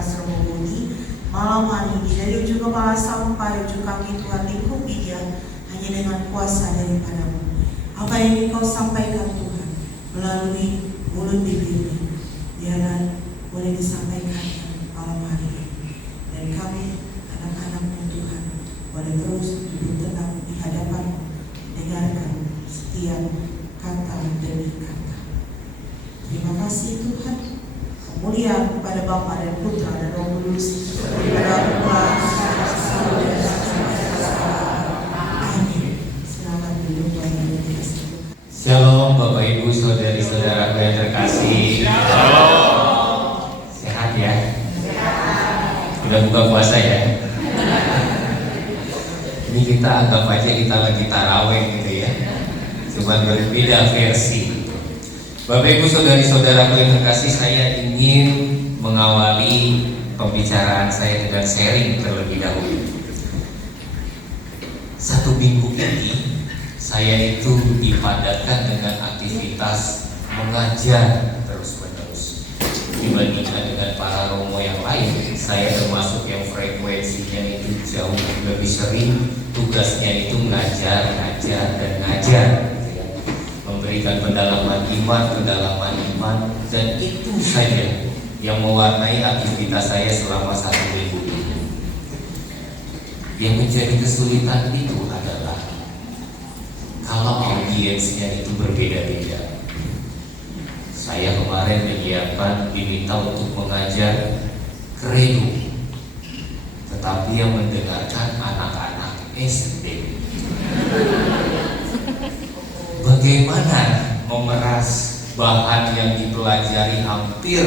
kasar membunyi malam hari ini dari ujung kepala sampai ujung kaki Tuhan lingkupi dia hanya dengan kuasa daripadamu. Apa yang ingin kau sampaikan Tuhan melalui mulut bibirnya, biarlah boleh disampaikan malam hari ini. Dan kami anak-anakmu Tuhan boleh terus duduk tenang di hadapan, dengarkan setiap kata demi kata. Terima kasih Tuhan. Kemuliaan kepada Bapa dan Putra dan Roh Kudus, kepada Allah selalu dan sampai amin. Selamat duduk Bapak Ibu. Shalom Bapak Ibu, saudari-saudaraku yang terkasih. Shalom. Sehat ya? Udah buka puasa ya? Ini kita anggap aja kita lagi taraweh gitu ya. Cuma berbeda versi. Bapak Ibu, saudari-saudaraku yang terkasih, saya ingin mengawali pembicaraan saya dengan sharing terlebih dahulu. Satu minggu ini saya itu dipadatkan dengan aktivitas mengajar terus-menerus. Dibandingkan dengan para romo yang lain, saya termasuk yang frekuensinya itu jauh lebih sering. Tugasnya itu ngajar, dan ngajar, memberikan pendalaman iman, dan itu saja yang mewarnai aktivitas saya selama 1 minggu ini. Yang menjadi kesulitan itu adalah kalau audiensnya itu berbeda-beda. Saya kemarin diminta untuk mengajar kredo, tetapi yang mendengarkan anak-anak SD. Bagaimana memeras bahan yang dipelajari hampir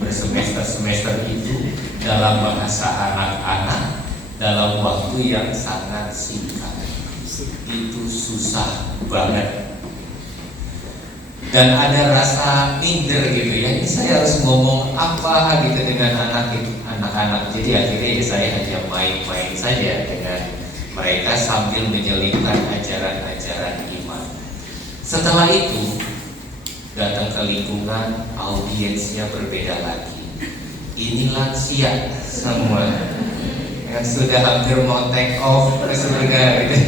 bersemester-semester itu dalam bahasa anak-anak dalam waktu yang sangat singkat. Itu susah banget. Dan ada rasa minder gitu ya. Ini saya harus ngomong apa gitu dengan anak-anak. Jadi akhirnya saya hanya main-main saja dengan mereka sambil menyelipkan ajaran-ajaran iman. Setelah itu datang ke lingkungan, audiensnya berbeda lagi. Ini lansia semua yang sudah hampir mau take off ke surga gitu.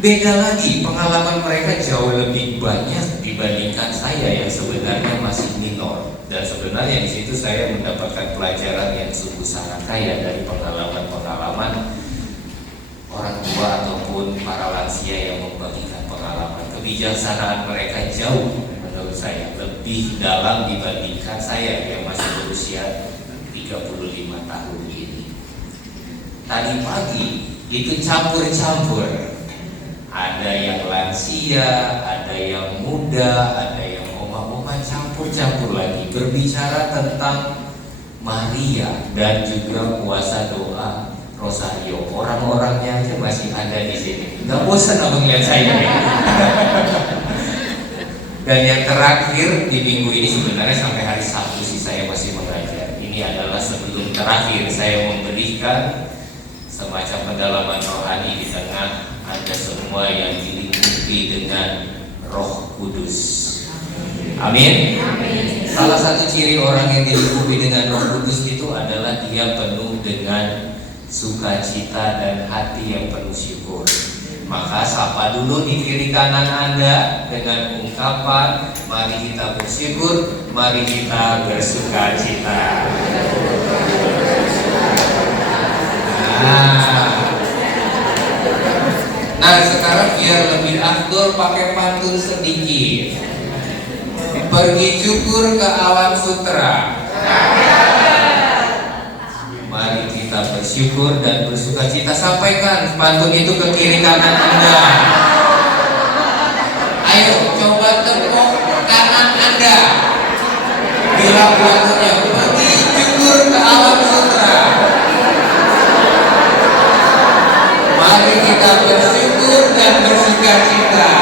Beda lagi, pengalaman mereka jauh lebih banyak dibandingkan saya yang sebenarnya masih minor. Dan sebenarnya di situ saya mendapatkan pelajaran yang sungguh sangat kaya dari pengalaman-pengalaman orang tua ataupun para lansia yang membagikan pengalaman. Kebijaksanaan mereka jauh menurut saya lebih dalam dibandingkan saya yang masih berusia 35 tahun ini. Tadi pagi itu campur-campur. Ada yang lansia, ada yang muda, ada yang oma-oma, campur-campur lagi berbicara tentang Maria dan juga puasa doa Rosario. Orang-orangnya aja masih ada di sini. Nggak bosan abang lihat saya ya. Dan yang terakhir di minggu ini sebenarnya sampai hari Sabtu sih saya masih mengajar. Ini adalah sebelum terakhir saya memberikan semacam pendalaman rohani di tengah Anda semua yang dilingkupi dengan Roh Kudus. Amin. Salah satu ciri orang yang dilingkupi dengan Roh Kudus itu adalah dia penuh dengan sukacita dan hati yang penuh syukur. Maka sapa dulu di kiri kanan Anda dengan ungkapan, mari kita bersyukur, mari kita bersukacita. Nah sekarang biar lebih afdol pakai pantun sedikit. Pergi cukur ke alam sutra. Mari kita bersyukur dan bersukacita. Sampaikan pantun itu ke kiri kanan Anda. Ayo coba tepuk kanan Anda. Bilang pantunnya, pergi cukur ke alam sutra. Mari kita bersyukur dan bersukacita.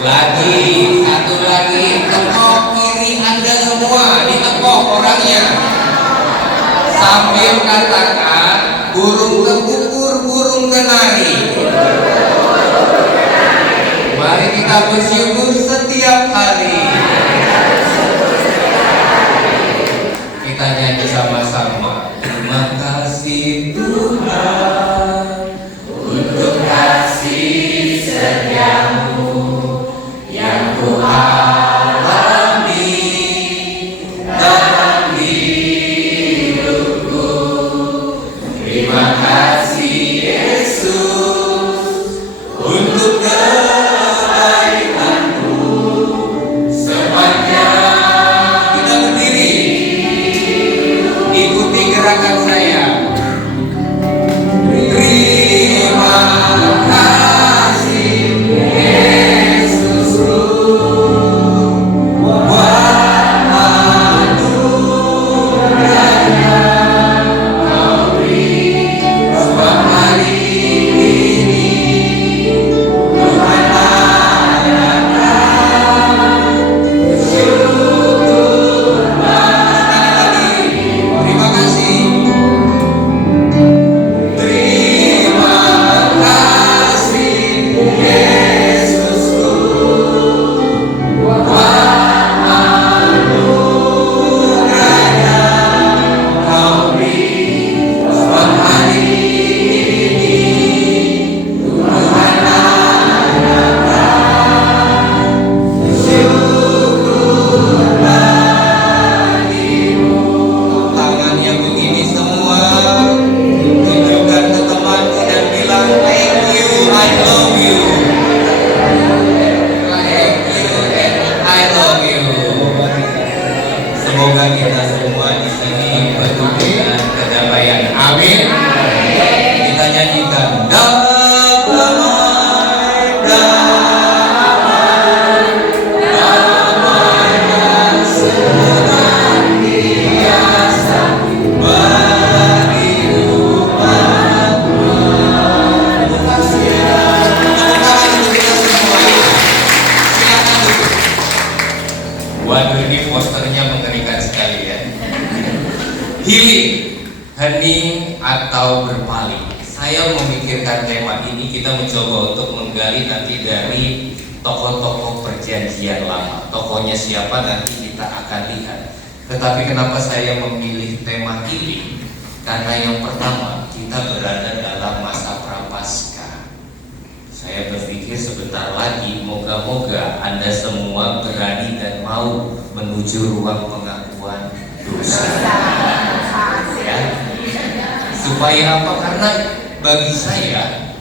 Lagi, satu lagi, tepuk kiri Anda semua, ditepuk orangnya. Sambil katakan, burung terkukur, burung kenari. Mari kita bersyukur setiap hari. Semoga kita semua di sini penuh dengan kedamaian. Amin. Kita nyanyikan damai, damai, damai sudah biasa bagi umatmu. Terima kasih. Tepuk tangan untuk kita semua. Silakan duduk. Waduh, ini posternya mengerikan sekali ya. Healing, hening atau berpaling. Saya memikirkan tema ini, kita mencoba untuk menggali nanti dari tokoh-tokoh perjanjian lama. Tokohnya siapa nanti kita akan lihat. Tetapi kenapa saya memilih tema healing? Karena yang pertama, kita berada dalam masa prapaskah. Saya berpikir sebentar lagi, moga-moga Anda semua berani dan mau menuju ruang pengakuan dosa. Ya. Supaya apa? Karena bagi saya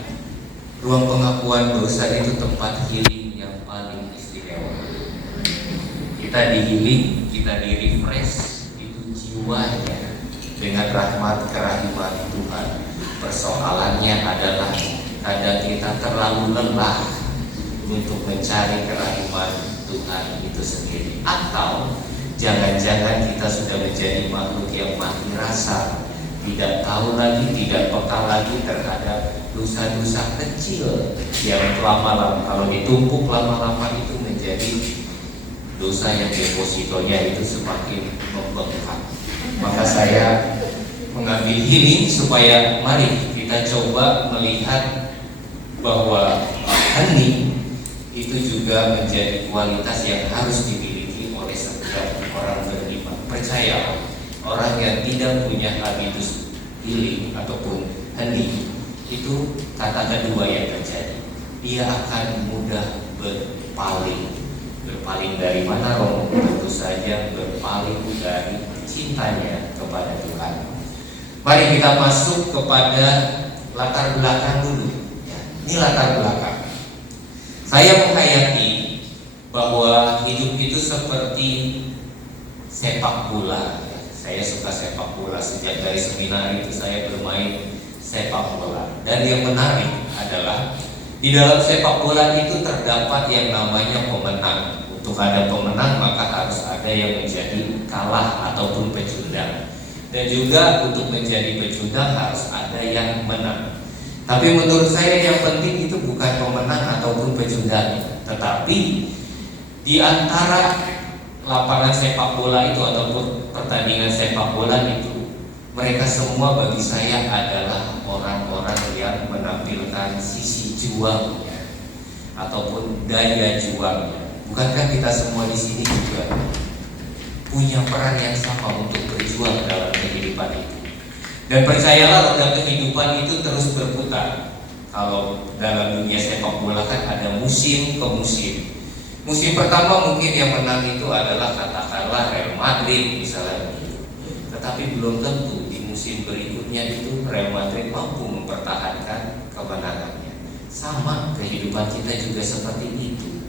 ruang pengakuan dosa itu tempat healing yang paling istimewa. Kita di healing, kita di refresh, itu jiwanya dengan rahmat kerahiman Tuhan. Persoalannya adalah kadang kita terlalu lelah untuk mencari kerahiman Tuhan itu sendiri, atau jangan-jangan kita sudah menjadi makhluk yang mati rasa, tidak tahu lagi, tidak peka lagi terhadap dosa-dosa kecil yang lama-lama kalau ditumpuk lama-lama itu menjadi dosa yang depositonya itu semakin membengkak. Maka saya mengambil healing supaya mari kita coba melihat bahwa hening itu juga menjadi kualitas yang harus dimiliki oleh setiap orang beriman. Percaya, orang yang tidak punya habitus healing ataupun hening, itu kata kedua yang terjadi, dia akan mudah berpaling. Berpaling dari mana, Romo? Tentu saja berpaling dari cintanya kepada Tuhan. Mari kita masuk kepada latar belakang dulu. Ini latar belakang. Saya menghayati bahwa hidup itu seperti sepak bola. Saya suka sepak bola, sejak dari seminar itu saya bermain sepak bola. Dan yang menarik adalah di dalam sepak bola itu terdapat yang namanya pemenang. Untuk ada pemenang maka harus ada yang menjadi kalah ataupun pecundang. Dan juga untuk menjadi pecundang harus ada yang menang. Tapi menurut saya yang penting itu bukan pemenang ataupun pecundang, tetapi di antara lapangan sepak bola itu ataupun pertandingan sepak bola itu, mereka semua bagi saya adalah orang-orang yang menampilkan sisi juangnya ataupun daya juangnya. Bukankah kita semua di sini juga punya peran yang sama untuk berjuang dalam kehidupan itu? Dan percayalah, roda kehidupan itu terus berputar. Kalau dalam dunia sepak bola kan ada musim ke musim. Musim pertama mungkin yang menang itu adalah katakanlah Real Madrid misalnya. Tetapi belum tentu di musim berikutnya itu Real Madrid mampu mempertahankan kemenangannya. Sama kehidupan kita juga seperti itu.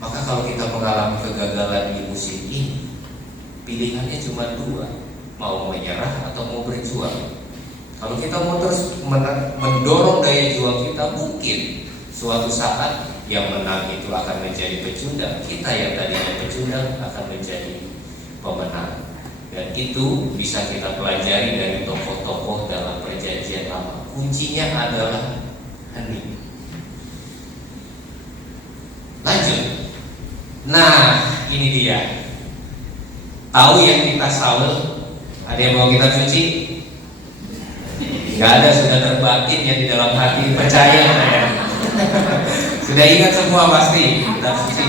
Maka kalau kita mengalami kegagalan di musim ini, pilihannya cuma dua, mau menyerah atau mau berjuang. Kalau kita mau terus mendorong daya juang kita, mungkin suatu saat yang menang itu akan menjadi pecundang, kita yang tadinya pecundang akan menjadi pemenang. Dan itu bisa kita pelajari dari tokoh-tokoh dalam perjanjian lama. Kuncinya adalah hening. Lanjut. Nah, ini dia. Tahu yang kita Saul? Ada yang mau kita cuci? Gak ada, sudah terbatin yang di dalam hati, percaya ya. Sudah ingat semua pasti, kita cuci.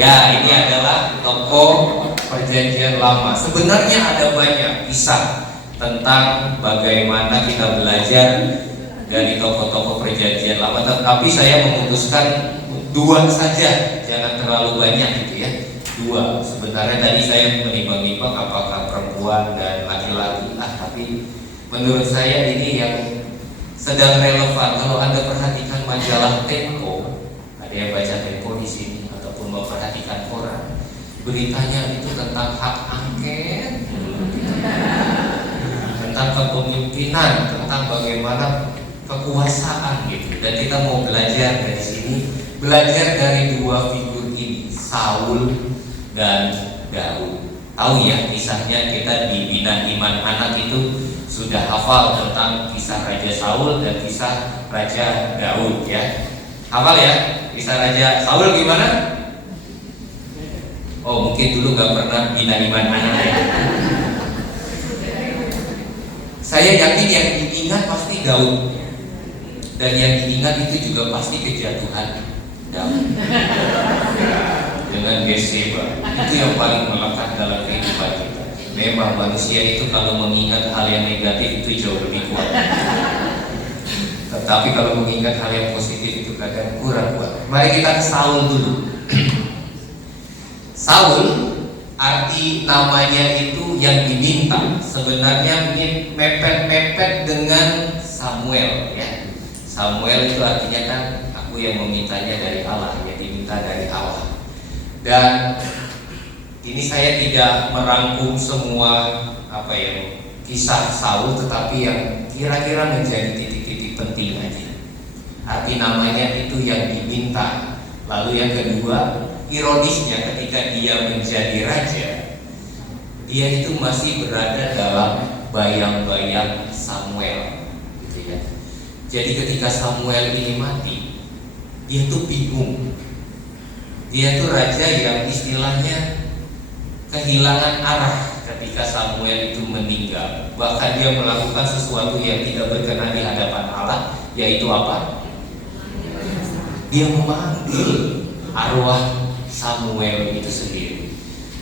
Ya, ini adalah tokoh perjanjian lama. Sebenarnya ada banyak kisah tentang bagaimana kita belajar dari tokoh-tokoh perjanjian lama, tetapi saya memutuskan dua saja, jangan terlalu banyak gitu ya. Dua. Sebenarnya tadi saya menimbang-nimbang apakah perempuan dan laki-laki, tapi menurut saya ini yang sedang relevan. Kalau Anda perhatikan majalah Tempo, ada yang baca Tempo di sini ataupun memperhatikan koran, beritanya itu tentang hak angket kepemimpinan, tentang bagaimana kekuasaan gitu. Dan kita mau belajar dari sini, belajar dari dua figur ini, Saul dan Daud. Tahu ya kisahnya, kita di Bina Iman Anak itu sudah hafal tentang kisah Raja Saul dan kisah Raja Daud ya. Hafal ya kisah Raja Saul gimana? Oh mungkin dulu gak pernah Bina Iman Anak ya. Saya yakin yang diingat pasti Daud, dan yang diingat itu juga pasti kejatuhan Daud dengan Bathsheba. Itu yang paling melekat dalam kehidupan kita. Memang manusia itu kalau mengingat hal yang negatif itu jauh lebih kuat, tetapi kalau mengingat hal yang positif itu kadang kurang kuat. Mari kita ke Saul dulu. Saul, arti namanya itu yang diminta. Sebenarnya mepet-mepet dengan Samuel ya. Samuel itu artinya kan aku yang memintanya dari Allah, yang diminta dari Allah. Dan ini saya tidak merangkum semua kisah Saul, tetapi yang kira-kira menjadi titik-titik penting aja. Arti namanya itu yang diminta. Lalu yang kedua, ironisnya ketika dia menjadi raja, dia itu masih berada dalam bayang-bayang Samuel, gitu ya. Jadi ketika Samuel ini mati, dia tuh bingung. Dia tuh raja yang istilahnya kehilangan arah ketika Samuel itu meninggal. Bahkan dia melakukan sesuatu yang tidak berkenan di hadapan Allah, yaitu apa? Dia memanggil arwah Samuel itu sendiri.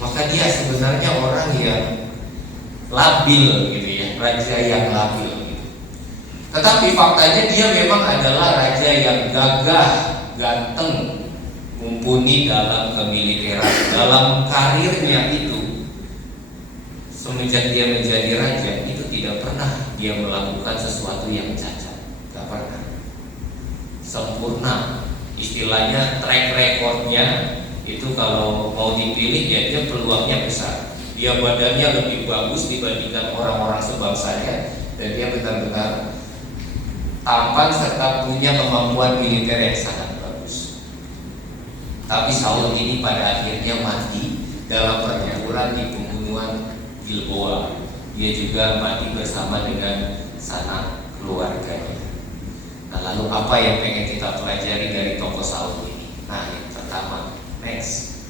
Maka dia sebenarnya orang yang labil gitu ya, raja yang labil gitu. Tetapi faktanya dia memang adalah raja yang gagah, ganteng, mumpuni dalam kemiliteran, dalam karirnya itu. Semenjak dia menjadi raja, itu tidak pernah dia melakukan sesuatu yang cacat, gak pernah. Sempurna, istilahnya track recordnya itu kalau mau dipilih ya dia peluangnya besar. Dia badannya lebih bagus dibandingkan orang-orang sebangsanya, dan dia benar-benar tampan serta punya kemampuan militer yang sangat bagus. Tapi Saul ini pada akhirnya mati dalam pertempuran di pembunuhan Gilboa. Dia juga mati bersama dengan sanak keluarganya. Nah, lalu apa yang pengen kita pelajari dari tokoh Saul ini? Nah, yang pertama, next.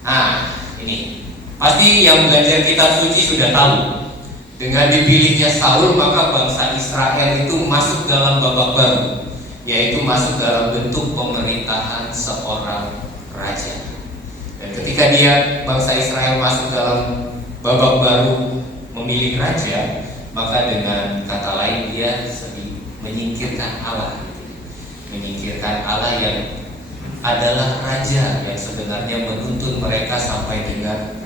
Nah, ini pasti yang belajar kitab suci sudah tahu. Dengan dipilihnya Saul, maka bangsa Israel itu masuk dalam babak baru, yaitu masuk dalam bentuk pemerintahan seorang raja. Dan ketika bangsa Israel masuk dalam babak baru memilih raja, maka dengan kata lain dia sedih menyingkirkan Allah, menyingkirkan Allah yang adalah raja yang sebenarnya menuntun mereka sampai dengan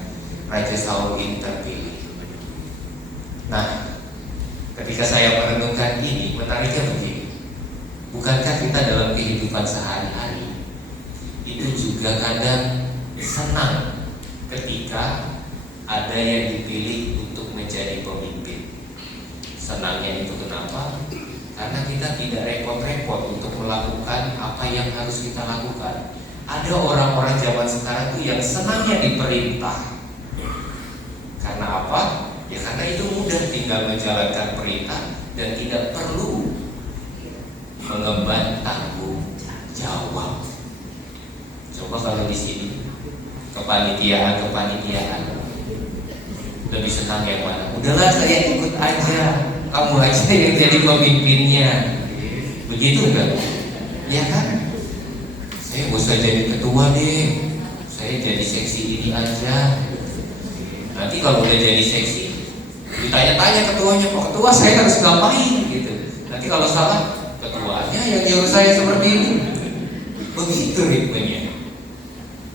Raja Saul ini terpilih. Nah, ketika saya merenungkan ini, menariknya begini. Bukankah kita dalam kehidupan sehari-hari itu juga kadang senang ketika ada yang dipilih untuk menjadi pemimpin? Senangnya itu kenapa? Karena kita tidak repot-repot untuk melakukan apa yang harus kita lakukan. Ada orang-orang zaman sekarang itu yang senangnya diperintah. Karena apa? Ya karena itu mudah, tinggal menjalankan perintah dan tidak perlu mengemban tanggung jawab. Coba kalau di sini kepanitiaan lebih senang yang mana? Udahlah saya ikut aja, kamu aja yang jadi pemimpinnya. Begitu enggak? Ya kan? Saya gak usah jadi ketua deh, saya jadi seksi ini aja. Nanti kalau udah jadi seksi, ditanya-tanya ketuanya, Pak Ketua saya harus ngapain gitu. Nanti kalau salah, ketuanya yang nyuruh saya seperti ini. Begitu ritmenya.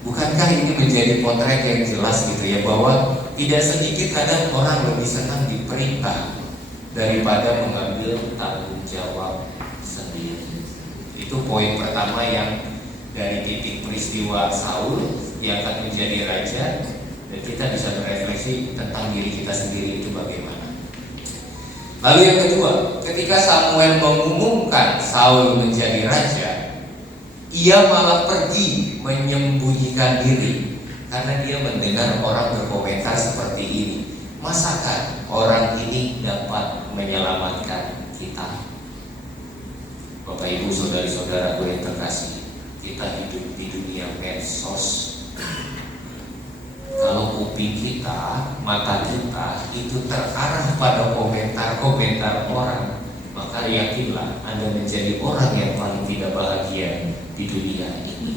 Bukankah ini menjadi potret yang jelas gitu ya, bahwa tidak sedikit kadang orang lebih senang diperintah daripada mengambil tanggung jawab sendiri. Itu poin pertama yang dari titik peristiwa Saul yang akan menjadi raja, dan kita bisa berefleksi tentang diri kita sendiri itu bagaimana. Lalu yang kedua, ketika Samuel mengumumkan Saul menjadi raja, ia malah pergi menyembunyikan diri karena dia mendengar orang berkomentar seperti ini. Masakan orang ini dapat menyelamatkan kita? Bapak Ibu saudari-saudaraku yang terkasih, kita hidup di dunia medsos. Kalau kuping kita, mata kita itu terarah pada komentar-komentar orang, maka yakinlah Anda menjadi orang yang paling tidak bahagia di dunia ini.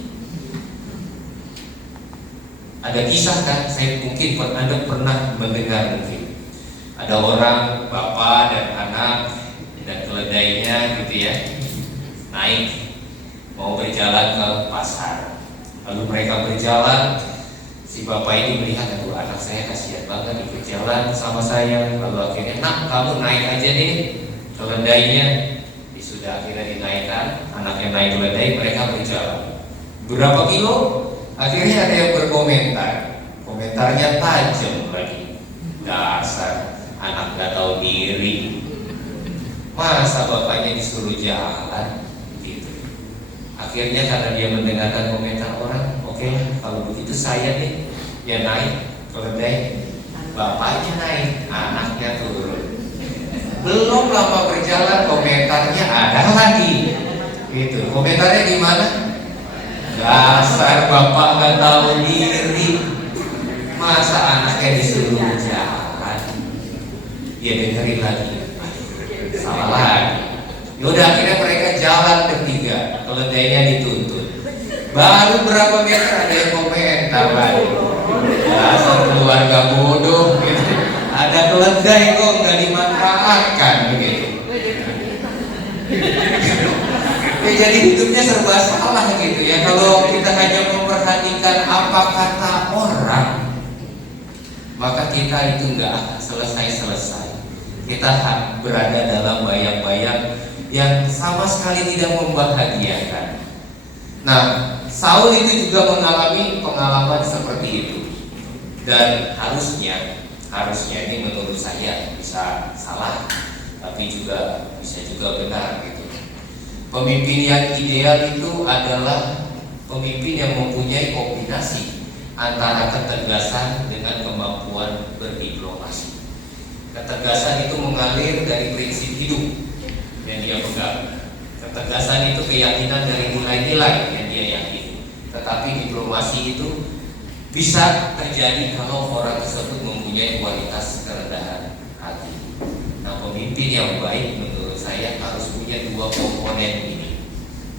Ada kisah kan, saya mungkin Anda pernah mendengar mungkin. Ada orang, bapak dan anak dan keledainya gitu ya, naik mau berjalan ke pasar. Lalu mereka berjalan, si bapak ini melihat, aduh anak saya kasihan banget di berjalan sama saya. Lalu akhirnya, nak kamu naik aja nih keledainya. Sudah akhirnya dinaikkan, anaknya naik keledai, mereka berjalan berapa kilo. Akhirnya ada yang berkomentar, komentarnya tajam lagi. Dasar anak gak tahu diri, masa bapaknya disuruh jalan gitu. Akhirnya karena dia mendengarkan komentar orang, oke, kalau begitu saya nih yang naik keledai, bapaknya naik, anaknya turun. Belum lama berjalan komentarnya ada lagi. Gitu. Komentarnya gimana? Dasar bapak nggak tahu diri, masa anaknya disuruh jalan. Dia dengerin lagi, salah lagi. Yaudah akhirnya mereka jalan bertiga, keledainya dituntun. Baru berapa meter ada yang komentar lagi, dasar keluarga bodoh gitu. Ada keledai kok nggak dimanfaatkan begitu. Ya, jadi hidupnya serba salah gitu ya. Kalau kita hanya memperhatikan apa kata orang, maka kita itu nggak akan selesai-selesai. Kita berada dalam bayang-bayang yang sama sekali tidak membahagiakan. Nah, Saul itu juga mengalami pengalaman seperti itu. Dan harusnya ini menurut saya bisa salah, tapi juga bisa juga benar gitu. Pemimpin yang ideal itu adalah pemimpin yang mempunyai kombinasi antara ketegasan dengan kemampuan berdiplomasi. Ketegasan itu mengalir dari prinsip hidup yang dia pegang. Ketegasan itu keyakinan dari nilai-nilai yang dia yakini. Tetapi diplomasi itu bisa terjadi kalau orang tersebut mempunyai kualitas kerendahan hati. Nah, pemimpin yang baik menurut saya harus punya dua komponen ini.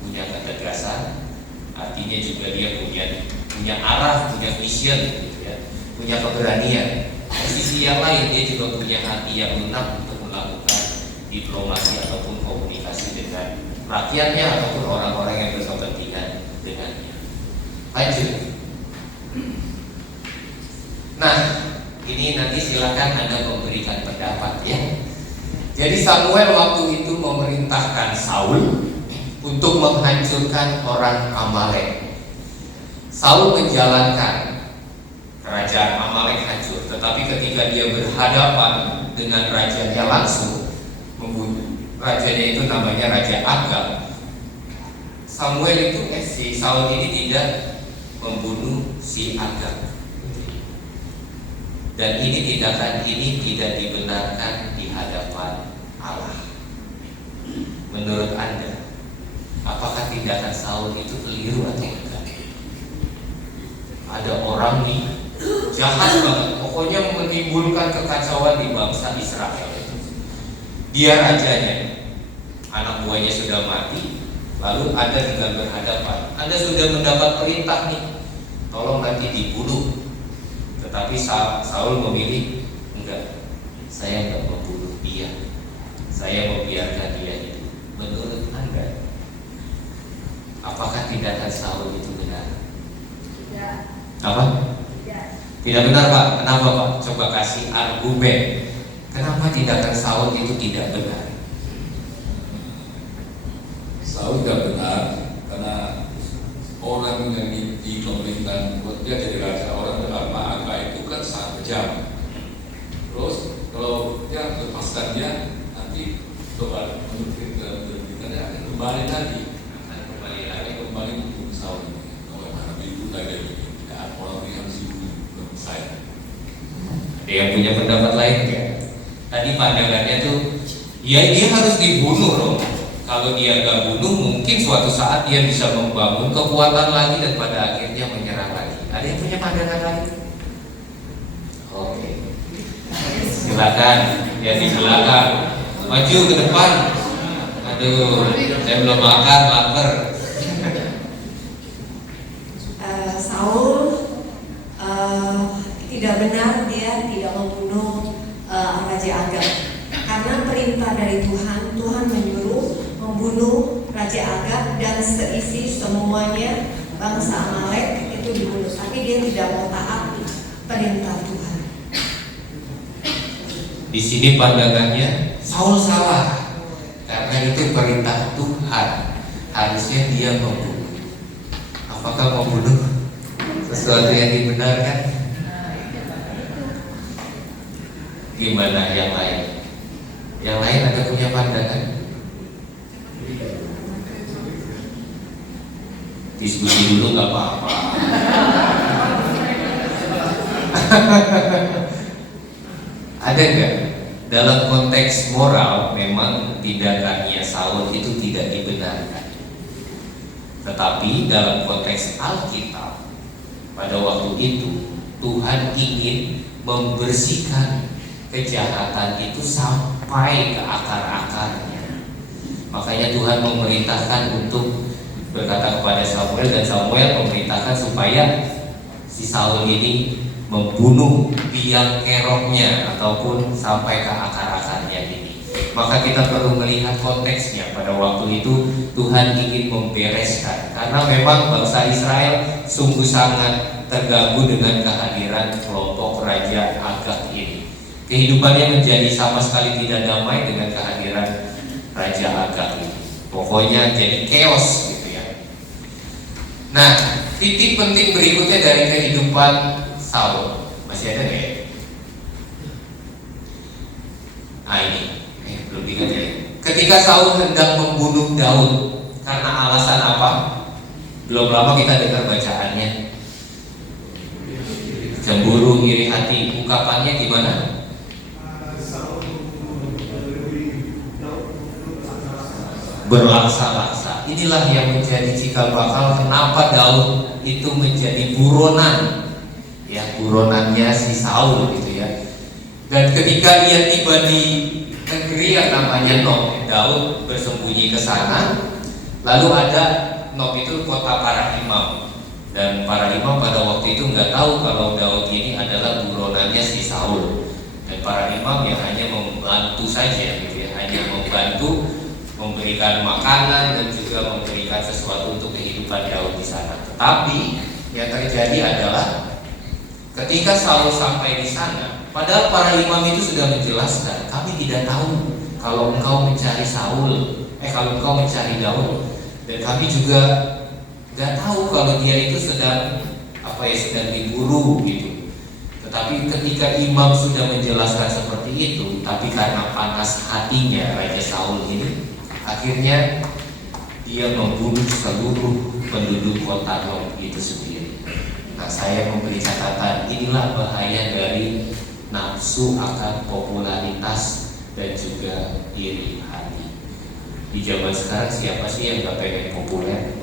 Punya ketegasan, artinya juga dia punya arah, punya vision gitu ya. Punya keberanian. Di sisi yang lain dia juga punya hati yang lunak untuk melakukan diplomasi ataupun komunikasi dengan rakyatnya ataupun orang-orang yang berkepentingan dengannya. Lanjut. Nah, ini nanti silakan Anda memberikan pendapat ya. Jadi Samuel waktu itu memerintahkan Saul untuk menghancurkan orang Amalek. Saul menjalankan kerajaan Amalek hancur, tetapi ketika dia berhadapan dengan rajanya langsung membunuh. Rajanya itu namanya Raja Agag. Si Saul ini tidak membunuh si Agag. Dan tindakan ini tidak dibenarkan di hadapan Allah. Menurut Anda, apakah tindakan Saul itu keliru atau enggak? Ada orang nih jahat banget, pokoknya menimbulkan kekacauan di bangsa Israel. Dia rajanya, anak buahnya sudah mati, lalu Anda tinggal berhadapan. Anda sudah mendapat perintah nih, tolong nanti dibunuh. Tetapi Saul memilih, enggak, saya enggak membunuh dia, saya membiarkan dia hidup. Menurut Anda, apakah tindakan Saul itu benar? Tidak. Apa? Tidak. Tidak benar Pak. Kenapa Pak? Coba kasih argumen. Kenapa tindakan Saul itu tidak benar? Saul tidak benar karena orang yang di pemerintahan buat dia jadi raja, orang bernama Agag itu kan sangat kejam. Terus kalau dia lepaskan dia, Ada yang punya pendapat lain nggak? Tadi pandangannya tuh, ya dia harus dibunuh loh. Kalau dia nggak bunuh, mungkin suatu saat dia bisa membangun kekuatan lagi dan pada akhirnya menyerang lagi. Ada yang punya pandangan lain? Oke, silakan ya di belakang, maju ke depan. Aduh, saya belum makan, lapar. Saul tidak benar, dia tidak membunuh Raja Agag karena perintah dari Tuhan. Tuhan menyuruh membunuh Raja Agag dan seisi semuanya bangsa Amalek itu dibunuh, tapi dia tidak mau taat perintah Tuhan. Di sini pandangannya Saul salah karena itu perintah Tuhan, harusnya dia membunuh. Apakah membunuh sesuatu yang dibenarkan? Gimana yang lain? Yang lain ada punya pandangan? Diskusi dulu nggak apa-apa. Ada nggak? Dalam konteks moral memang tindakannya Saul itu tidak dibenarkan. Tetapi dalam konteks Alkitab, pada waktu itu Tuhan ingin membersihkan kejahatan itu sampai ke akar-akarnya. Makanya Tuhan memerintahkan untuk berkata kepada Samuel, dan Samuel memerintahkan supaya si Saul ini membunuh biang keroknya ataupun sampai ke akar-akarnya ini. Maka kita perlu melihat konteksnya. Pada waktu itu Tuhan ingin membereskan, karena memang bangsa Israel sungguh sangat terganggu dengan kehadiran kelompok Raja Agag ini. Kehidupannya menjadi sama sekali tidak damai dengan kehadiran Raja Agag ini. Pokoknya jadi chaos gitu ya. Nah, titik penting berikutnya dari kehidupan Saul, masih ada nggak ya? Ini belum diingat ya. Ketika Saul hendak membunuh Daud, karena alasan apa? Belum lama kita dengar bacaannya. Cemburu, iri hati, ungkapannya gimana? Berlaksa-laksa. Inilah yang menjadi cikal bakal kenapa Daud itu menjadi buronan, ya buronannya si Saul gitu ya. Dan ketika dia tiba di negeri yang namanya Nob, Daud bersembunyi ke sana. Lalu ada Nob itu kota para imam, dan para imam pada waktu itu nggak tahu kalau Daud ini adalah buronannya si Saul. Dan para imam yang hanya membantu saja gitu ya, hanya membantu memberikan makanan dan juga memberikan sesuatu untuk kehidupan Daud di sana. Tetapi yang terjadi adalah ketika Saul sampai di sana, padahal para imam itu sudah menjelaskan, kami tidak tahu kalau engkau mencari kalau engkau mencari Daud, dan kami juga nggak tahu kalau dia itu sedang sedang diburu gitu. Tetapi ketika imam sudah menjelaskan seperti itu, tapi karena panas hatinya Raja Saul ini, akhirnya dia membunuh seluruh penduduk kota Nob itu sendiri. Nah, saya memberi catatan, inilah bahaya dari nafsu akan popularitas dan juga iri hati. Di zaman sekarang siapa sih yang gak pengen populer?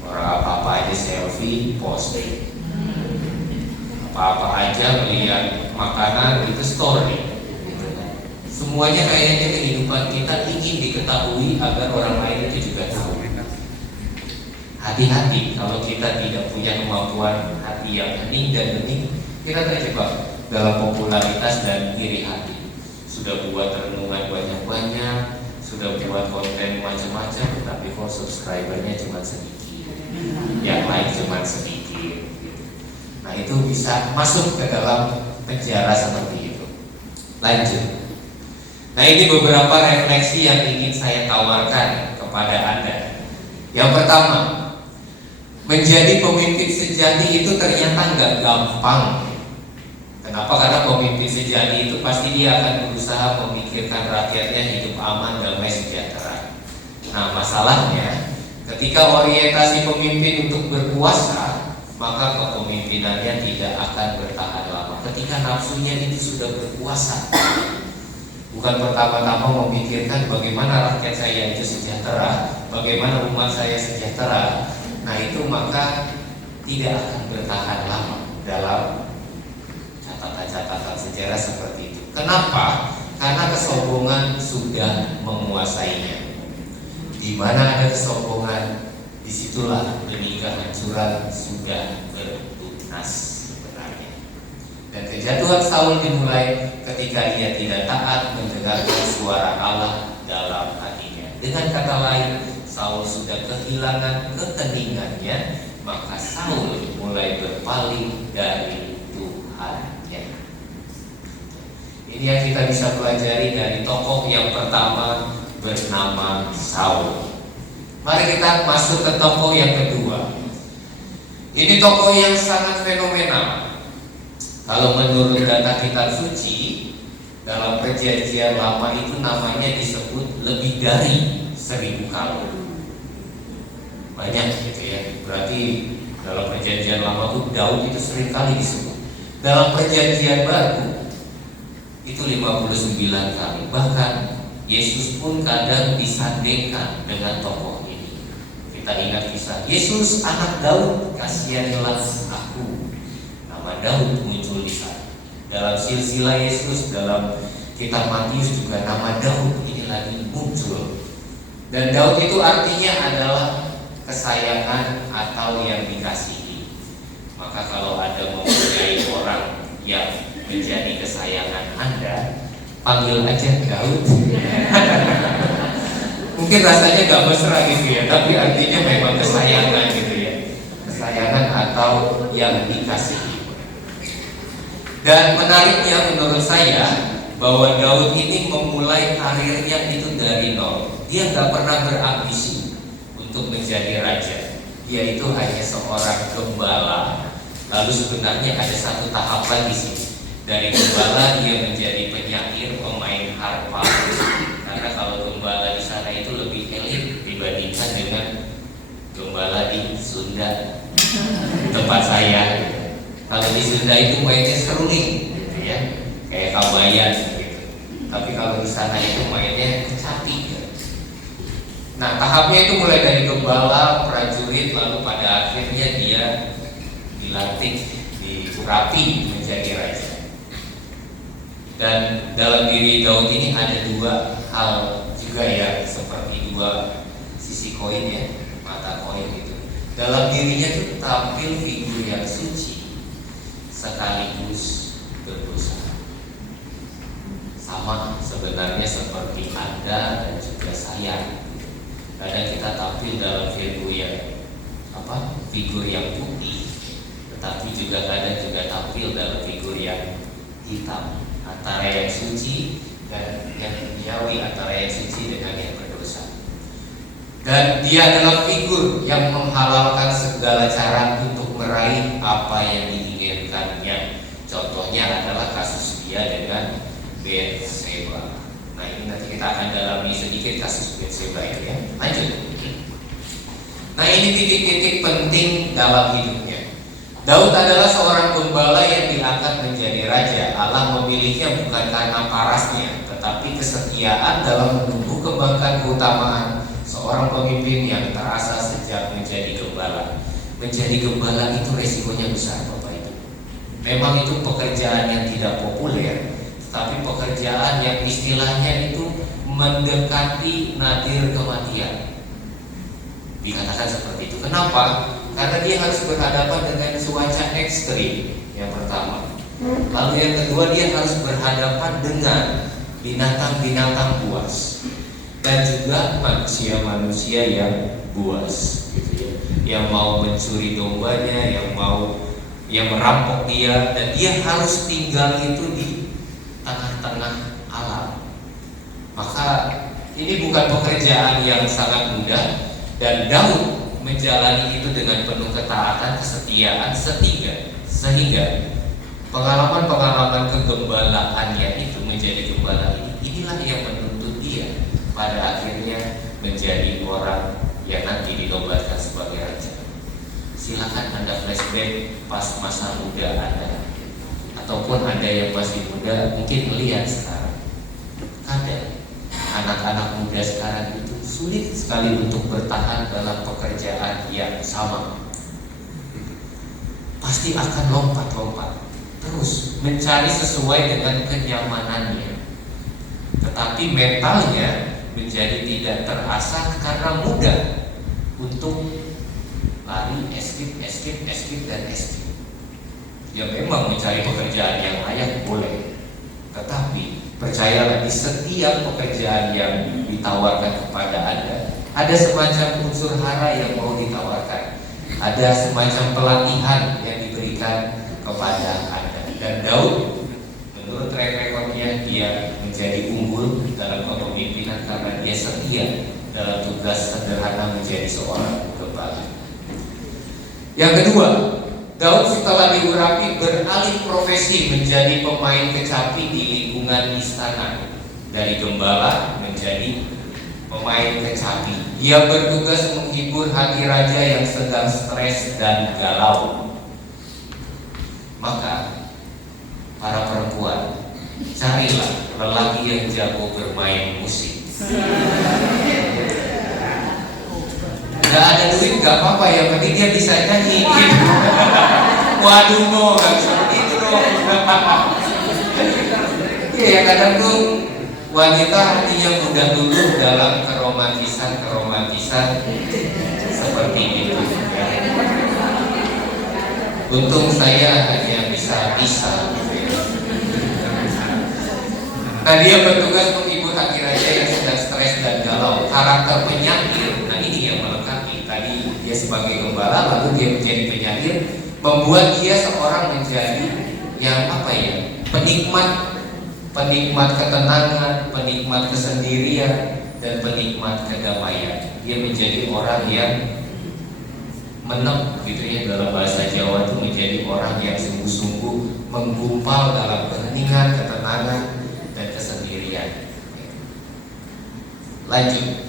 Orang apa-apa aja selfie, posting. Apa-apa aja melihat makanan itu story. Semuanya kayaknya kehidupan kita ingin diketahui agar orang lain itu juga tahu. Hati-hati kalau kita tidak punya kemampuan hati yang hening dan bening, kita terjebak dalam popularitas dan iri hati. Sudah buat renungan banyak-banyak, sudah buat konten macam-macam, tapi kok subscribernya cuma sedikit, yang like cuma sedikit. Nah, itu bisa masuk ke dalam penjara seperti itu. Lanjut. Nah, ini beberapa refleksi yang ingin saya tawarkan kepada Anda. Yang pertama, menjadi pemimpin sejati itu ternyata nggak gampang. Kenapa? Karena pemimpin sejati itu pasti dia akan berusaha memikirkan rakyatnya hidup aman, damai, sejahtera. Nah, masalahnya ketika orientasi pemimpin untuk berkuasa, maka kepemimpinannya tidak akan bertahan lama. ketika nafsunya itu sudah berkuasa. Bukan pertama-tama memikirkan bagaimana rakyat saya itu sejahtera, bagaimana umat saya sejahtera. Nah itu maka tidak akan bertahan lama dalam catatan-catatan sejarah seperti itu. Kenapa? Karena kesombongan sudah menguasainya. Di mana ada kesombongan, disitulah benih kehancuran sudah bertunas sebenarnya. Dan kejatuhan Saul dimulai ketika ia tidak taat mendengarkan suara Allah dalam hatinya. Dengan kata lain, Saul sudah kehilangan keheningannya, maka Saul mulai berpaling dari Tuhannya. Ini yang kita bisa pelajari dari tokoh yang pertama bernama Saul. Mari kita masuk ke tokoh yang kedua. Ini tokoh yang sangat fenomenal. Kalau menurut data kitab suci, dalam perjanjian lama itu namanya disebut lebih dari 1000 kali. Banyak gitu ya. Berarti dalam perjanjian lama itu Daud itu sering kali disebut. Dalam perjanjian baru itu 59 kali. Bahkan Yesus pun kadang disandingkan dengan tokoh ini. Kita ingat kisah Yesus anak Daud, kasihanilah aku. Nama Daud muncul di sana. Dalam silsilah Yesus, dalam kitab Matius juga nama Daud ini lagi muncul. Dan Daud itu artinya adalah kesayangan atau yang dikasihi. Maka kalau ada mempunyai orang yang menjadi kesayangan Anda, panggil aja Daud. Mungkin rasanya gak mesra gitu ya, tapi artinya memang kesayangan gitu ya. Kesayangan atau yang dikasihi. Dan menariknya menurut saya bahwa Daud ini memulai karirnya itu dari nol. Dia gak pernah berambisi untuk menjadi raja. Dia itu hanya seorang gembala. Lalu sebenarnya ada satu tahapan di sini. Dari gembala dia menjadi penyair, pemain harpa. Karena kalau gembala di sana itu lebih elit dibandingkan dengan gembala di Sunda, tempat saya. Kalau di Sunda itu mainnya seruling, gitu ya, kayak kabayan gitu. Tapi kalau di sana itu mainnya kecapi. Nah, tahapnya itu mulai dari gembala, prajurit, lalu pada akhirnya dia dilantik, diurapi menjadi raja. Dan dalam diri Daud ini ada dua hal juga ya, seperti dua sisi koin ya, mata koin itu. Dalam dirinya itu tampil figur yang suci sekaligus berdosa. Sama sebenarnya seperti Anda dan juga saya. Kadang kita tampil dalam figur yang putih, tetapi juga kadang juga tampil dalam figur yang hitam, antara yang suci dan yang duniawi, antara yang suci dengan yang berdosa. Dan dia adalah figur yang menghalalkan segala cara untuk meraih apa yang diinginkannya. Contohnya adalah kasus dia dengan Bathsheba. Nah ini nanti kita akan dalami sedikit kasus Bathsheba ya. Lanjut. Nah ini titik-titik penting dalam hidupnya. Daud adalah seorang gembala yang diangkat menjadi raja. Allah memilihnya bukan karena parasnya, tetapi kesetiaan dalam menumbuh kembangkan keutamaan seorang pemimpin yang terasa sejak menjadi gembala. Menjadi gembala itu resikonya besar, Bapak Ibu. Memang itu pekerjaan yang tidak populer, tapi pekerjaan yang istilahnya itu mendekati nadir kematian. Dikatakan seperti itu. Kenapa? Karena dia harus berhadapan dengan cuaca ekstrim yang pertama. Lalu yang kedua dia harus berhadapan dengan binatang-binatang buas dan juga manusia-manusia yang buas, gitu ya. Yang mau mencuri dombanya, yang merampok dia, dan dia harus tinggal itu di tengah-tengah alam. Maka ini bukan pekerjaan yang sangat mudah. Dan Daud menjalani itu dengan penuh ketaatan, kesetiaan, sehingga pengalaman-pengalaman kegembalaannya itu menjadi gembala inilah yang menuntut dia pada akhirnya menjadi orang yang nanti dinobatkan sebagai raja. Silakan Anda flashback pas masa muda Anda, ataupun ada yang masih muda mungkin melihat sekarang, kadang anak-anak muda sekarang itu sulit sekali untuk bertahan dalam pekerjaan yang sama. Pasti akan lompat-lompat terus mencari sesuai dengan kenyamanannya, tetapi mentalnya menjadi tidak terasah karena mudah untuk lari, escape, dan escape. Ya memang mencari pekerjaan yang layak boleh, tetapi percayalah di setiap pekerjaan yang ditawarkan kepada Anda ada semacam unsur hara yang mau ditawarkan, ada semacam pelatihan yang diberikan kepada Anda. Dan Daud menurut track recordnya dia menjadi unggul dalam kepemimpinan karena dia setia dalam tugas sederhana menjadi seorang gembala. Yang kedua, Daud setelah diurapi beralih profesi menjadi pemain kecapi di lingkungan istana. Dari gembala menjadi pemain kecapi. Ia bertugas menghibur hati raja yang sedang stres dan galau. Maka para perempuan, carilah lelaki yang jago bermain musik. Gak ada duit gak apa-apa, yang penting dia bisa nyanyi. Waduh, mau gak bisa begitu dong. Ya kadang tuh wanita hatinya mudah dulu dalam keromantisan seperti itu. Untung saya hanya bisa. Nah, dia bertugas menghibur hati raja yang sedang stres dan galau. Karakter penyair, nah ini yang melengkapi. Tadi dia sebagai gembala, lalu dia menjadi penyair, membuat dia seorang menjadi yang penikmat ketenangan, penikmat kesendirian, dan penikmat kedamaian. Dia menjadi orang yang menem, gitu ya, dalam bahasa Jawa itu menjadi orang yang sungguh-sungguh menggumpal dalam keheningan, ketenangan, dan kesendirian. Lanjut.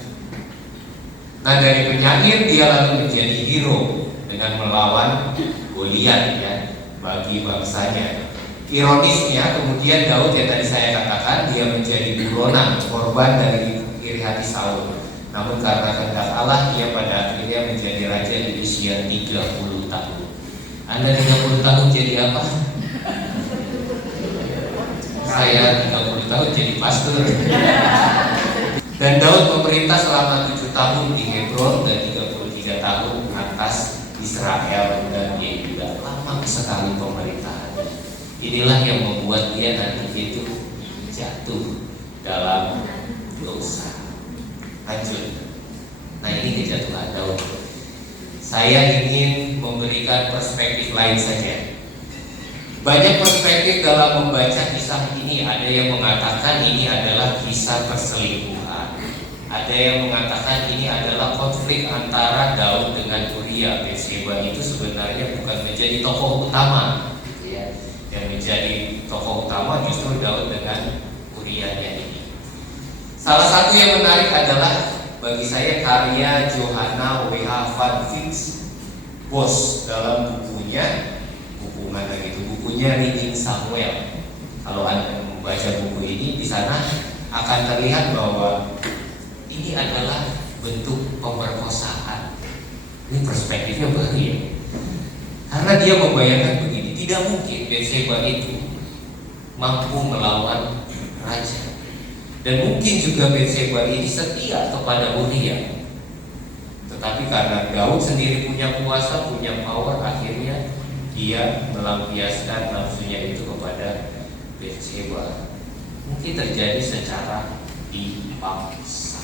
Nah, dari penyair dia lalu menjadi hero dengan melawan Goliat ya bagi bangsanya. Ironisnya kemudian Daud yang tadi saya katakan dia menjadi buronan, korban dari iri hati Saul. Namun karena kehendak Allah dia pada akhirnya menjadi raja di usia 30 tahun. Anda 30 tahun jadi apa? Saya 30 tahun jadi pastor. Dan Daud memerintah selama 7 tahun di Hebron dan 33 tahun atas Israel, dan dia juga lama sekali pemerintahan. Inilah yang membuat dia nanti itu jatuh dalam dosa. Lanjut. Nah, ini kejatuhan Daud. Saya ingin memberikan perspektif lain saja. Banyak perspektif dalam membaca kisah ini. Ada yang mengatakan ini adalah kisah perselingkuhan. Ada yang mengatakan ini adalah konflik antara Daud dengan Uria. Batseba itu sebenarnya bukan menjadi tokoh utama, gitu ya. Yang menjadi tokoh utama justru Daud dengan Urianya ini. Salah satu yang menarik adalah bagi saya karya Johanna W.H. van Bos dalam bukunya, bukunya Reading Samuel. Kalau Anda membaca buku ini, di sana akan terlihat bahwa ini adalah bentuk pemerkosaan. Ini perspektifnya baru ya. Karena dia membayangkan begini, tidak mungkin Batseba itu mampu melawan raja. Dan mungkin juga Batseba ini setia kepada Uria. Tetapi karena Daud sendiri punya kuasa, punya power, akhirnya dia melampiaskan nafsunya itu kepada Batseba. Mungkin terjadi secara dipaksa.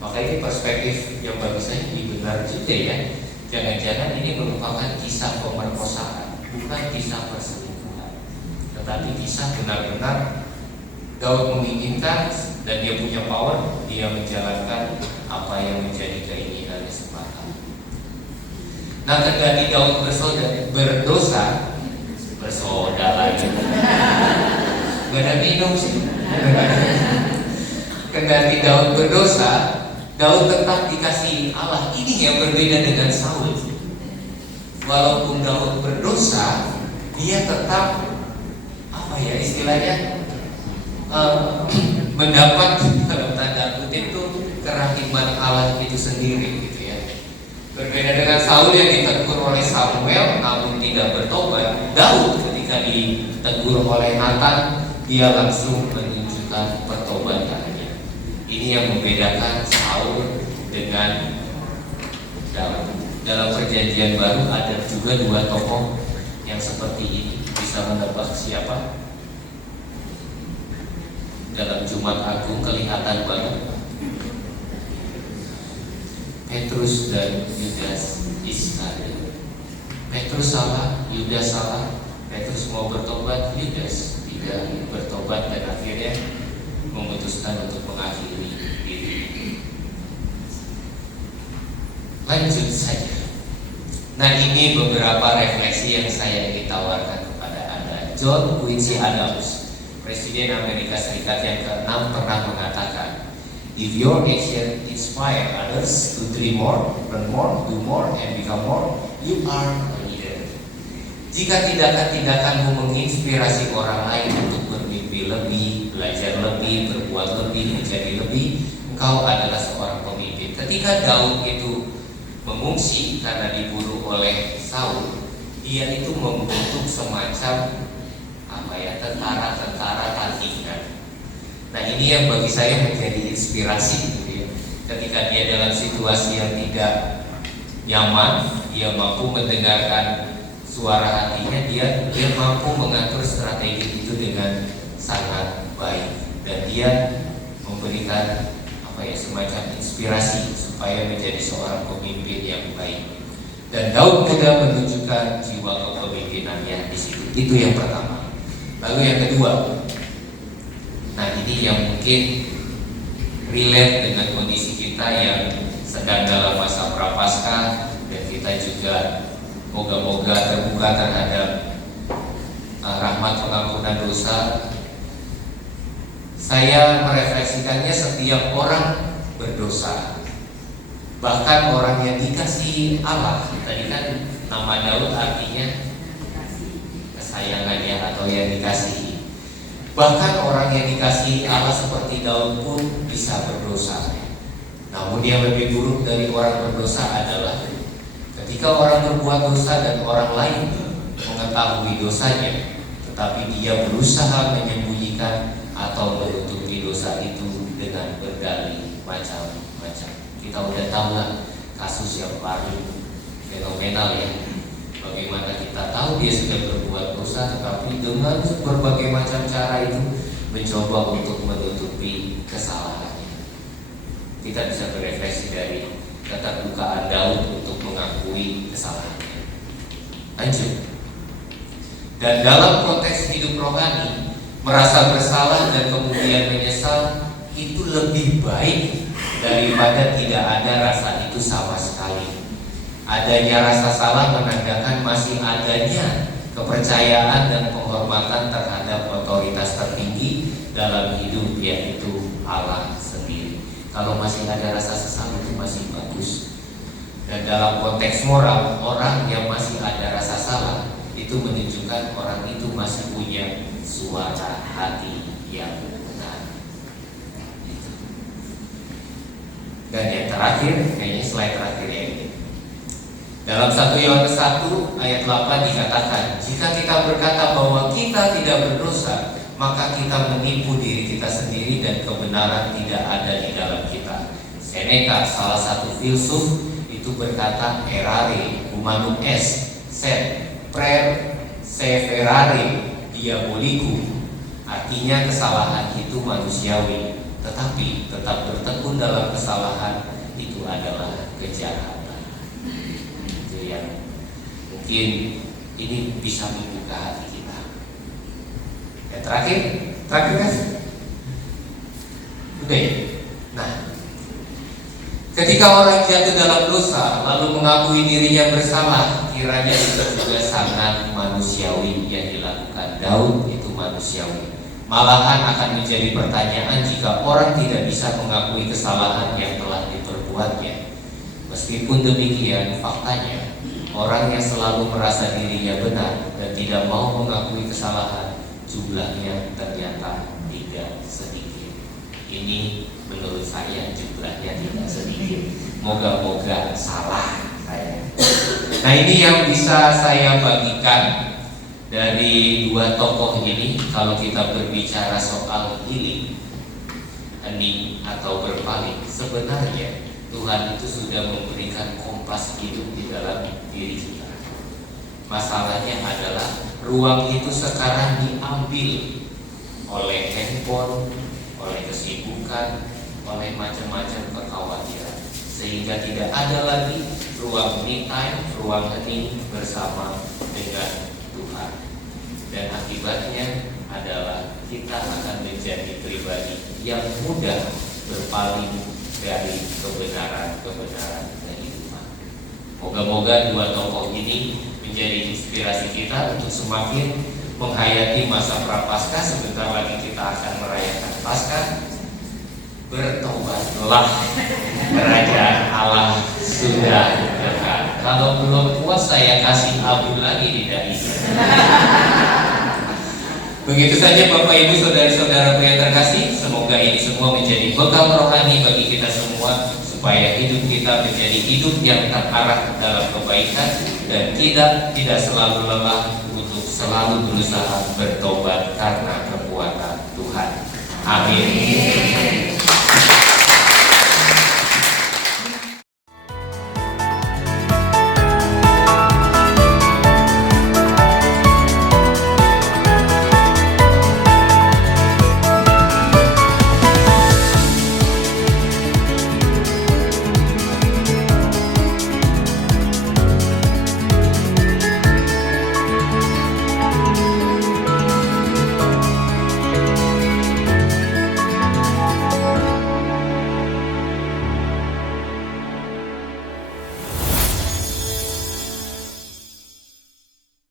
Maka ini perspektif yang bagi saya benar juga ya. Jangan-jangan ini merupakan kisah pemerkosaan, bukan kisah perselingkuhan, tetapi kisah benar-benar Daud menginginkan dan dia punya power, dia menjalankan apa yang menjadi keinginannya semata. Nah, kendati Daud berdosa lagi. Gak ada minum sih. Kendati Daud berdosa, Daud tetap dikasihi Allah. Ini yang berbeda dengan Saul. Walaupun Daud berdosa, dia tetap istilahnya mendapat dalam tanda kutip itu kerahiman Allah itu sendiri gitu ya. Berbeda dengan Saul yang ditegur oleh Samuel namun tidak bertobat, Daud ketika ditegur oleh Nathan dia langsung menunjukkan pertobatannya. Ini yang membedakan Saul dengan Daud. Dalam perjanjian baru ada juga dua tokoh yang seperti ini. Bisa menebak siapa? Dalam Jumat Agung kelihatan banget Petrus dan Yudas Iskariot. Petrus salah, Yudas salah. Petrus mau bertobat, Yudas tidak bertobat dan akhirnya memutuskan untuk mengakhiri hidup. Lanjut saja. Nah, ini beberapa refleksi yang saya ingin tawarkan kepada Anda. John Quincy Adams, Presiden Amerika Serikat yang ke-6, pernah mengatakan, "If your action inspire others to dream more, learn more, do more, and become more, you are a leader." Jika tindakan-tindakanmu menginspirasi orang lain untuk bermimpi lebih, belajar lebih, berbuat lebih, menjadi lebih, engkau adalah seorang pemimpin. Ketika Daud itu mengungsi karena diburu oleh Saul, dia itu membentuk semacam tentara tandingan. Nah, ini yang bagi saya menjadi inspirasi gitu ya. Ketika dia dalam situasi yang tidak nyaman, dia mampu mendengarkan suara hatinya, dia mampu mengatur strategi itu dengan sangat baik, dan dia memberikan semacam inspirasi supaya menjadi seorang pemimpin yang baik. Dan Daud muda menunjukkan jiwa kepemimpinannya di situ. Itu yang pertama. Lalu yang kedua, nah ini yang mungkin relate dengan kondisi kita yang sedang dalam masa prapaskah, dan kita juga moga-moga terbuka terhadap rahmat pengampunan dosa. Saya merefleksikannya, setiap orang berdosa, bahkan orang yang dikasihi Allah. Tadi kan nama Daud artinya kesayangannya atau yang dikasihi. Bahkan orang yang dikasihi Allah seperti Daud pun bisa berdosa. Namun yang lebih buruk dari orang berdosa adalah ketika orang berbuat dosa dan orang lain mengetahui dosanya, tetapi dia berusaha menyembunyikan atau menutupi dosa itu dengan berdalih macam-macam. Kita udah tahu lah kasus yang paling fenomenal ya, bagaimana kita tahu dia sudah berbuat dosa, tetapi dengan berbagai macam cara itu mencoba untuk menutupi kesalahannya. Kita bisa berefleksi dari keterbukaan Daud untuk mengakui kesalahannya. Lanjut. Dan dalam konteks hidup rohani, merasa bersalah dan kemudian menyesal itu lebih baik daripada tidak ada rasa itu sama sekali. Adanya rasa salah menandakan masih adanya kepercayaan dan penghormatan terhadap otoritas tertinggi dalam hidup, yaitu Allah sendiri. Kalau masih ada rasa sesal itu masih bagus. Dan dalam konteks moral, orang yang masih ada rasa salah itu menunjukkan orang itu masih punya suara hati yang benar. Dan yang terakhir, kayaknya slide terakhir ya ini. Dalam 1 Yohanes 1 ayat 8 dikatakan, jika kita berkata bahwa kita tidak berdosa, maka kita menipu diri kita sendiri dan kebenaran tidak ada di dalam kita. Seneca, salah satu filsuf, itu berkata, errare humanum est, sed perseverare diabolicum. Artinya kesalahan itu manusiawi, tetapi tetap bertekun dalam kesalahan itu adalah kejahatan. Itu yang mungkin ini bisa membuka hati kita. Yang terakhir kan? Udah. Nah, ketika orang jatuh dalam dosa lalu mengakui dirinya bersalah, kiranya itu juga sangat manusiawi yang dilakukan Daud, itu manusiawi. Malahan akan menjadi pertanyaan jika orang tidak bisa mengakui kesalahan yang telah diperbuatnya. Meskipun demikian, faktanya orang yang selalu merasa dirinya benar dan tidak mau mengakui kesalahan jumlahnya ternyata tidak sedikit. Ini menurut saya jumlahnya tidak sedikit. Moga-moga salah saya. Nah, ini yang bisa saya bagikan dari dua tokoh ini. Kalau kita berbicara soal healing, hening atau berpaling, sebenarnya Tuhan itu sudah memberikan kompas hidup di dalam diri kita. Masalahnya adalah ruang itu sekarang diambil oleh handphone, oleh kesibukan, oleh macam-macam kekhawatiran, sehingga tidak ada lagi ruang me time, ruang hening bersama dengan Tuhan. Dan akibatnya adalah kita akan menjadi pribadi yang mudah berpaling dari kebenaran-kebenaran kehidupan. Moga-moga dua tokoh ini menjadi inspirasi kita untuk semakin menghayati masa prapaskah. Sebentar lagi kita akan merayakan Paskah. Bertobatlah, kerajaan Allah sudah dekat. Kalau belum puas, saya kasih abu lagi di dahinya. Begitu saja Bapak Ibu saudara-saudara yang terkasih, semoga ini semua menjadi bekal rohani bagi kita semua, supaya hidup kita menjadi hidup yang terarah dalam kebaikan dan tidak selalu lelah untuk selalu berusaha bertobat karena kekuatan Tuhan. Amin.